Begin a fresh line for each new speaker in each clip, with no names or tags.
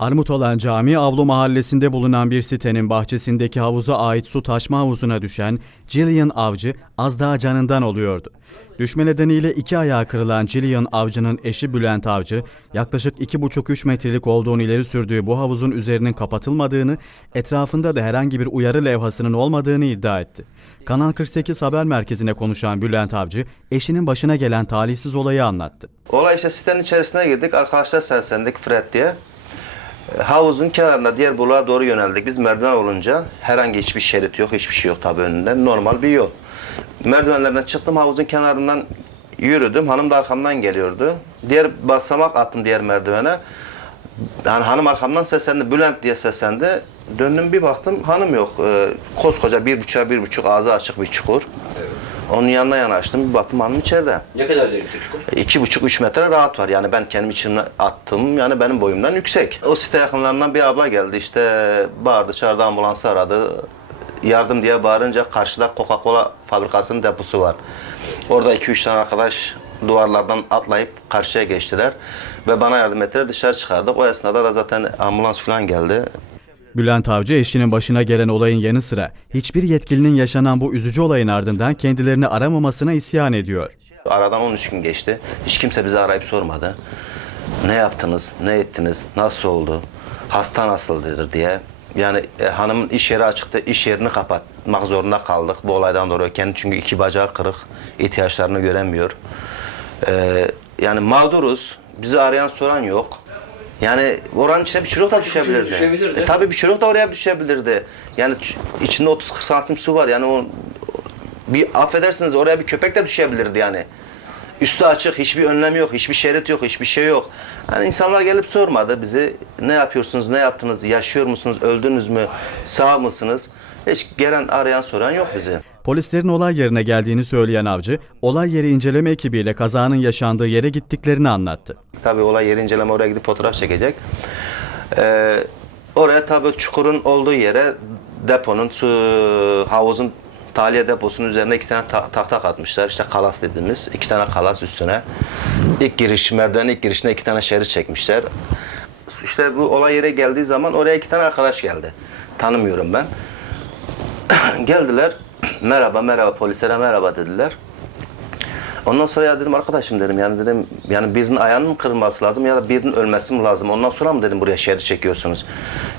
Armutolan Camii Avlu mahallesinde bulunan bir sitenin bahçesindeki havuza ait su taşma havuzuna düşen Jillian Avcı az daha canından oluyordu. Düşme nedeniyle iki ayağı kırılan Jillian Avcı'nın eşi Bülent Avcı, yaklaşık 2,5-3 metrelik olduğunu ileri sürdüğü bu havuzun üzerinin kapatılmadığını, etrafında da herhangi bir uyarı levhasının olmadığını iddia etti. Kanal 48 haber merkezine konuşan Bülent Avcı, eşinin başına gelen talihsiz olayı anlattı.
Olay işte sitenin içerisine girdik. Arkadaşlar seslendik Fred diye. E, Havuzun kenarına diğer buluğa doğru yöneldik. Biz merdiven olunca herhangi hiçbir şerit yok, hiçbir şey yok tabii önünde. Normal bir yol. Merdivenlerden çıktım havuzun kenarından yürüdüm. Hanım da arkamdan geliyordu. Diğer basamak attım diğer merdivene. Yani hanım arkamdan seslendi. Bülent diye seslendi. Döndüm bir baktım hanım yok. E, koskoca bir buçuğa bir buçuk ağzı açık bir çukur. Onun yanına yanaştım. Bir baktım hanım içeride.
Ne kadar derin çukur?
İki buçuk, üç metre rahat var. Yani ben kendim içimde attım. Yani benim boyumdan yüksek. O site yakınlarından bir abla geldi. işte bağırdı, çağırdı, ambulansı aradı. Yardım diye bağırınca karşıda Coca-Cola fabrikasının deposu var. Orada iki üç tane arkadaş duvarlardan atlayıp karşıya geçtiler. Ve bana yardım ettiler. Dışarı çıkardık. O esnada da zaten ambulans falan geldi.
Bülent Avcı eşinin başına gelen olayın yanı sıra hiçbir yetkilinin yaşanan bu üzücü olayın ardından kendilerini aramamasına isyan ediyor.
Aradan 13 gün geçti. Hiç kimse bizi arayıp sormadı. Ne yaptınız, ne ettiniz, nasıl oldu, hasta nasıldır diye. Yani e, hanımın iş yeri açıktı, iş yerini kapatmak zorunda kaldık bu olaydan dolayı. Kendi çünkü iki bacağı kırık, ihtiyaçlarını göremiyor. Ee, yani mağduruz, bizi arayan soran yok. Yani oranın içine bir çürük da düşebilirdi.
düşebilirdi.
E, tabii bir çürük de oraya düşebilirdi. Yani içinde 30-40 santim su var. Yani o bir affedersiniz oraya bir köpek de düşebilirdi yani. Üstü açık, hiçbir önlem yok, hiçbir şerit yok, hiçbir şey yok. Yani insanlar gelip sormadı bizi. Ne yapıyorsunuz, ne yaptınız, yaşıyor musunuz, öldünüz mü, sağ mısınız? Hiç gelen, arayan, soran yok bizi.
Polislerin olay yerine geldiğini söyleyen avcı, olay yeri inceleme ekibiyle kazanın yaşandığı yere gittiklerini anlattı.
Tabii olay yeri inceleme oraya gidip fotoğraf çekecek. Ee, oraya tabii çukurun olduğu yere deponun, su, havuzun tahliye deposunun üzerine iki tane ta- tahta katmışlar. İşte kalas dediğimiz iki tane kalas üstüne. İlk giriş, merdivenin ilk girişine iki tane şerit çekmişler. İşte bu olay yere geldiği zaman oraya iki tane arkadaş geldi. Tanımıyorum ben. Geldiler. Merhaba merhaba polislere merhaba dediler. Ondan sonra ya dedim arkadaşım dedim yani dedim yani birinin ayağının mı kırılması lazım ya da birinin ölmesi mi lazım? Ondan sonra mı dedim buraya şerit çekiyorsunuz?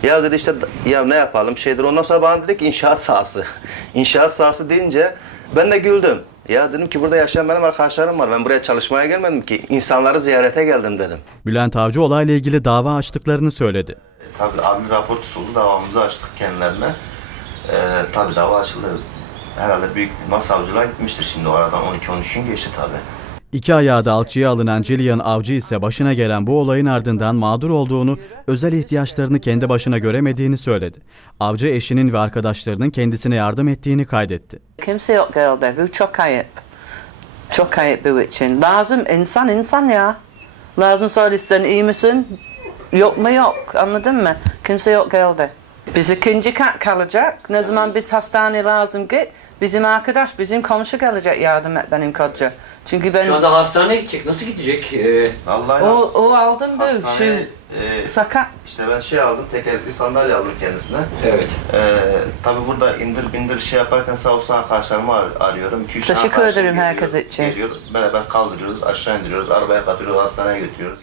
Ya dedi işte ya ne yapalım şeydir. Ondan sonra bana dedi ki inşaat sahası. İnşaat sahası deyince ben de güldüm. Ya dedim ki burada yaşayan benim arkadaşlarım var. Ben buraya çalışmaya gelmedim ki. insanları ziyarete geldim dedim.
Bülent Avcı olayla ilgili dava açtıklarını söyledi.
Tabii adli rapor tutuldu. Davamızı açtık kendilerine. Ee, tabii dava açıldı. Herhalde büyük masavcılığa gitmiştir şimdi o aradan 12-13 gün geçti tabii.
İki ayağı da alçıya alınan Jillian Avcı ise başına gelen bu olayın ardından mağdur olduğunu, özel ihtiyaçlarını kendi başına göremediğini söyledi. Avcı eşinin ve arkadaşlarının kendisine yardım ettiğini kaydetti.
Kimse yok geldi. Bu çok ayıp. Çok ayıp bu için. Lazım insan insan ya. Lazım söylesen iyi misin? Yok mu yok. Anladın mı? Kimse yok geldi. Biz ikinci kat kalacak. Ne zaman biz hastane lazım git. Bizim arkadaş, bizim komşu gelecek yardım et benim koca. Çünkü ben
Şu anda hastaneye gidecek. Nasıl gidecek? Ee,
Vallahi
o, o aldım bu.
hastaneye,
Şu
e,
sakat.
işte ben şey aldım, tekerlekli sandalye aldım kendisine.
evet.
Ee, tabii burada indir bindir şey yaparken sağ olsun arkadaşlarımı ar- arıyorum. 2 3
Teşekkür ederim herkes için.
Geliyor, beraber kaldırıyoruz, aşağı indiriyoruz, arabaya katıyoruz, hastaneye götürüyoruz.